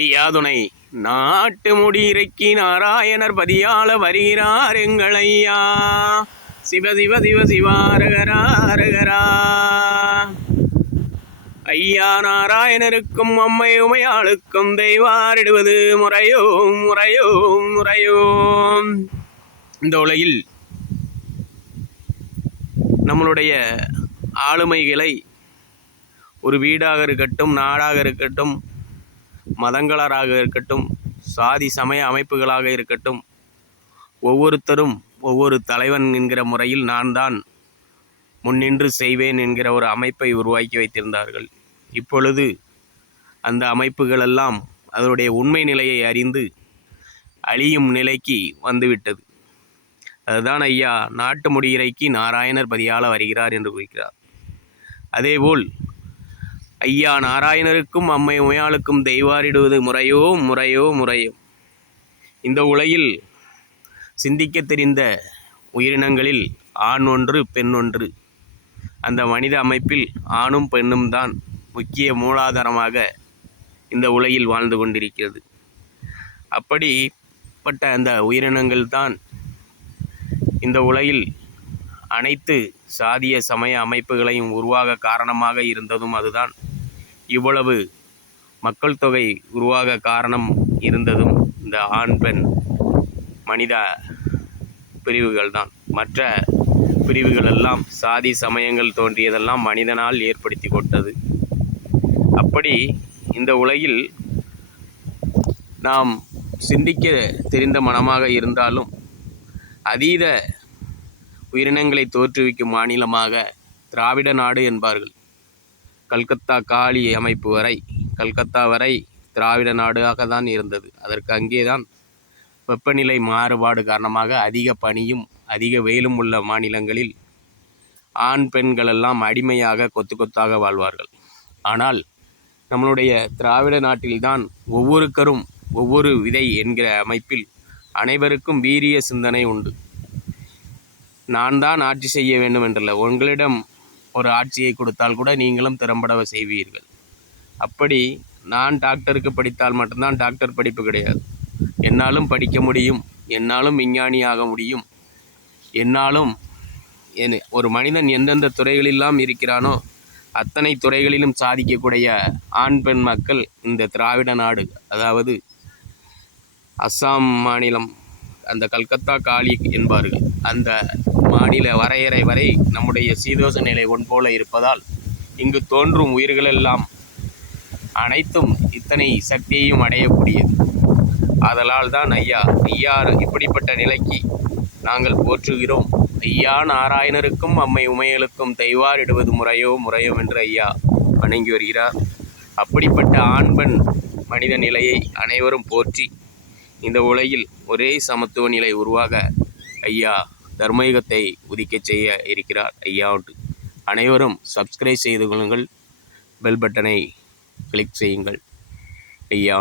ஐயா துணை நாட்டு முடியிறக்கி நாராயணர் பதியால வருகிறார் எங்கள் ஐயா. சிவ சிவ சிவ சிவாரகரா. ஐயா நாராயணருக்கும் அம்மை உமையாளுக்கும் தெய்வாரிடுவது முறையோ முறையோ முறையோ. இந்த உலகில் நம்மளுடைய ஆளுமைகளை ஒரு வீடாக இருக்கட்டும், நாடாக இருக்கட்டும், மதங்களாக இருக்கட்டும், சாதி சமய அமைப்புகளாக இருக்கட்டும், ஒவ்வொருத்தரும் ஒவ்வொரு தலைவன் என்கிற முறையில் நான் தான் முன்னின்று செய்வேன் என்கிற ஒரு அமைப்பை உருவாக்கி வைத்திருந்தார்கள். இப்பொழுது அந்த அமைப்புகளெல்லாம் அதனுடைய உண்மை நிலையை அறிந்து அழியும் நிலைக்கு வந்துவிட்டது. அதுதான் ஐயா நாட்டு முடியிறைக்கு நாராயணர் பதியால வருகிறார் என்று குறிக்கிறார். அதேபோல் ஐயா நாராயணருக்கும் அம்மை உமையாளுக்கும் தெய்வாரிடுவது முறையோ முறையோ முறையோ. இந்த உலகில் சிந்திக்க தெரிந்த உயிரினங்களில் ஆண் ஒன்று பெண் ஒன்று. அந்த மனித அமைப்பில் ஆணும் பெண்ணும் தான் முக்கிய மூலாதாரமாக இந்த உலகில் வாழ்ந்து கொண்டிருக்கிறது. அப்படிப்பட்ட அந்த உயிரினங்கள் தான் இந்த உலகில் அனைத்து சாதிய சமய அமைப்புகளையும் உருவாக காரணமாக இருந்ததும் அதுதான். இவ்வளவு மக்கள் தொகை உருவாக காரணம் இருந்ததும் இந்த ஆண் பெண் மனித பிரிவுகள் தான். மற்ற பிரிவுகளெல்லாம் சாதி சமயங்கள் தோன்றியதெல்லாம் மனிதனால் ஏற்படுத்தி கொண்டது. அப்படி இந்த உலகில் நாம் சிந்திக்க தெரிந்த மனமாக இருந்தாலும் அதீத உயிரினங்களை தோற்றுவிக்கும் மாநிலமாக திராவிட நாடு என்பார்கள். கல்கத்தா காளி அமைப்பு வரை, கல்கத்தா வரை திராவிட நாடாக தான் இருந்தது. அதற்கு அங்கேதான் வெப்பநிலை மாறுபாடு காரணமாக அதிக பனியும் அதிக வெயிலும் உள்ள மாநிலங்களில் ஆண் பெண்களெல்லாம் அடிமையாக கொத்து கொத்தாக வாழ்வார்கள். ஆனால் நம்மளுடைய திராவிட நாட்டில்தான் ஒவ்வொருக்கரும் ஒவ்வொரு விதை என்கிற அமைப்பில் அனைவருக்கும் வீரிய சிந்தனை உண்டு. நான் தான் ஆட்சி செய்ய வேண்டும் என்றல்ல, உங்களிடம் ஒரு ஆட்சியை கொடுத்தால் கூட நீங்களும் திறம்பட செய்வீர்கள். அப்படி நான் டாக்டருக்கு படித்தால் மட்டும்தான் டாக்டர் படிப்பு கிடையாது. என்னாலும் படிக்க முடியும், என்னாலும் விஞ்ஞானியாக முடியும், என்னாலும் ஒரு மனிதன் எந்தெந்த துறைகளெல்லாம் இருக்கிறானோ அத்தனை துறைகளிலும் சாதிக்கக்கூடிய ஆண் பெண் மக்கள் இந்த திராவிட நாடு, அதாவது அஸ்ஸாம் மாநிலம், அந்த கல்கத்தா காளி என்பார்கள். அந்த மாநில வரையறை வரை நம்முடைய சீதோஷ நிலை போல இருப்பதால் இங்கு தோன்றும் உயிர்களெல்லாம் அனைத்தும் இத்தனை சக்தியையும் அடையக்கூடியது. ஆதலால் தான் ஐயா இப்படிப்பட்ட நிலைக்கு நாங்கள் போற்றுகிறோம். ஐயா நாராயணருக்கும் அம்மை உமையலுக்கும் தெய்வாரிடுவது முறையோ முறையோ என்று ஐயா வணங்கி வருகிறார். அப்படிப்பட்ட ஆண் பெண் மனித நிலையை அனைவரும் போற்றி இந்த உலகில் ஒரே சமத்துவ நிலை உருவாக ஐயா தர்மயுகத்தை உதிக்கச் செய்ய இருக்கிறார் ஐயா. அனைவரும் சப்ஸ்கிரைப் செய்து கொள்ளுங்கள், பெல் பட்டனை கிளிக் செய்யுங்கள் ஐயா.